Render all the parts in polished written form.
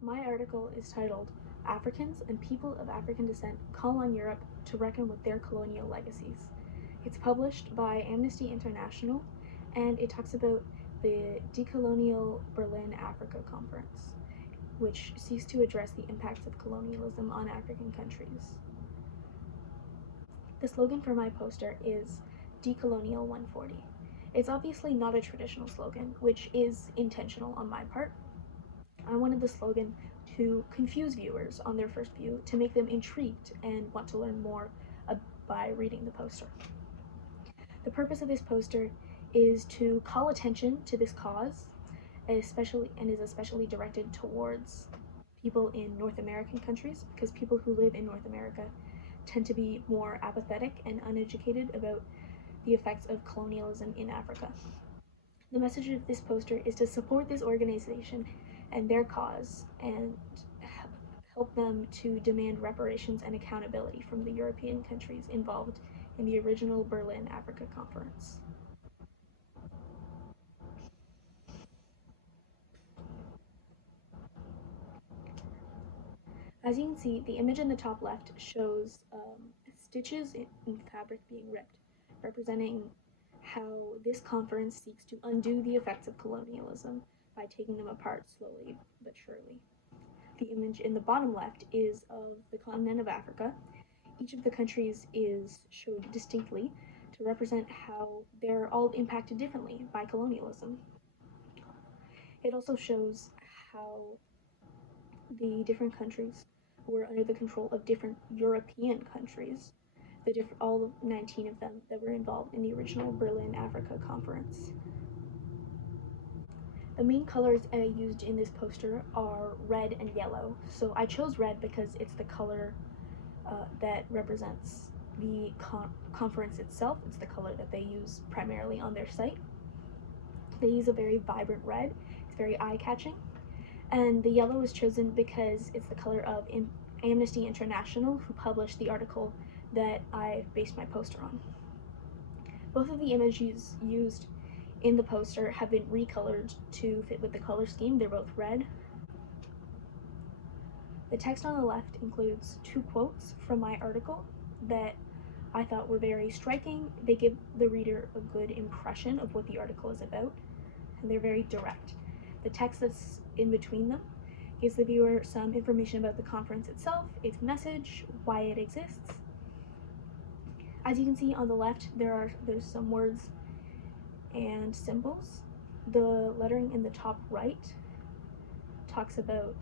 My article is titled Africans and People of African Descent Call on Europe to Reckon with Their Colonial Legacies. It's published by Amnesty International and it talks about the Decolonial Berlin Africa Conference, which seeks to address the impacts of colonialism on African countries. The slogan for my poster is Decolonial 140. It's obviously not a traditional slogan, which is intentional on my part. I wanted the slogan to confuse viewers on their first view, to make them intrigued and want to learn more by reading the poster. The purpose of this poster is to call attention to this cause, is especially directed towards people in North American countries, because people who live in North America tend to be more apathetic and uneducated about the effects of colonialism in Africa. The message of this poster is to support this organization and their cause and help them to demand reparations and accountability from the European countries involved in the original Berlin Africa Conference. As you can see, the image in the top left shows stitches in fabric being ripped, representing how this conference seeks to undo the effects of colonialism by taking them apart slowly but surely. The image in the bottom left is of the continent of Africa. Each of the countries is showed distinctly to represent how they're all impacted differently by colonialism. It also shows how the different countries were under the control of different European countries, all 19 of them that were involved in the original Berlin Africa Conference. The main colors used in this poster are red and yellow. So I chose red because it's the color that represents the conference itself. It's the color that they use primarily on their site. They use a very vibrant red. It's very eye-catching. And the yellow was chosen because it's the color of Amnesty International, who published the article that I based my poster on. Both of the images used in the poster have been recolored to fit with the color scheme. They're both red. The text on the left includes two quotes from my article that I thought were very striking. They give the reader a good impression of what the article is about, and they're very direct. The text that's in between them gives the viewer some information about the conference itself, its message, why it exists. As you can see on the left, there's some words and symbols. The lettering in the top right talks about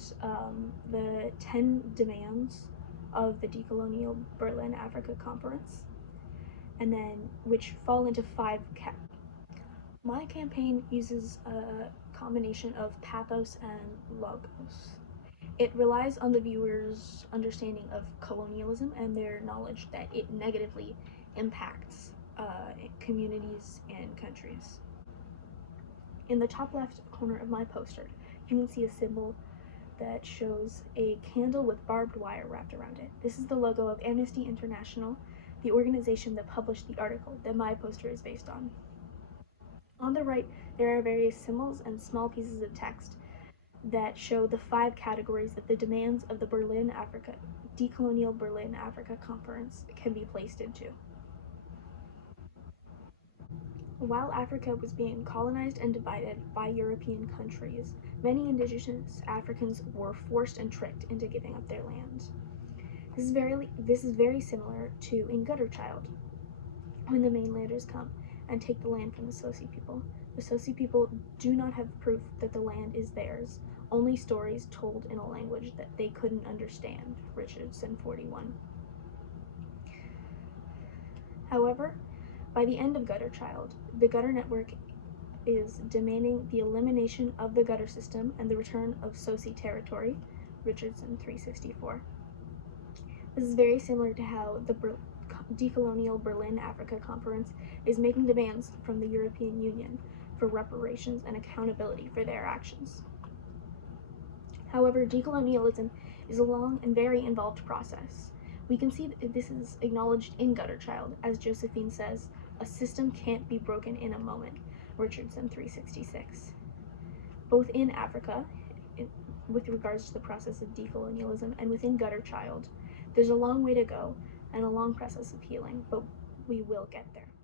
the 10 demands of the Decolonial Berlin Africa Conference, and then which fall into 5 My campaign uses a combination of pathos and logos. It relies on the viewer's understanding of colonialism and their knowledge that it negatively impacts communities and countries. In the top left corner of my poster, you can see a symbol that shows a candle with barbed wire wrapped around it. This is the logo of Amnesty International, the organization that published the article that my poster is based on. On the right, there are various symbols and small pieces of text that show the 5 categories that the demands of the Decolonial Berlin Africa Conference can be placed into. While Africa was being colonized and divided by European countries, many indigenous Africans were forced and tricked into giving up their land. This is very similar to in Gutterchild, when the mainlanders come and take the land from the Sosi people. The Sosi people do not have proof that the land is theirs, only stories told in a language that they couldn't understand, Richardson 41. However, by the end of Gutterchild, the gutter network is demanding the elimination of the gutter system and the return of Sosi territory, Richardson 364. This is very similar to how the Decolonial Berlin Africa Conference is making demands from the European Union for reparations and accountability for their actions. However, decolonialism is a long and very involved process. We can see that this is acknowledged in Gutterchild, as Josephine says, a system can't be broken in a moment, Richardson 366. Both in Africa, with regards to the process of decolonialism, and within Gutter Child, there's a long way to go and a long process of healing, but we will get there.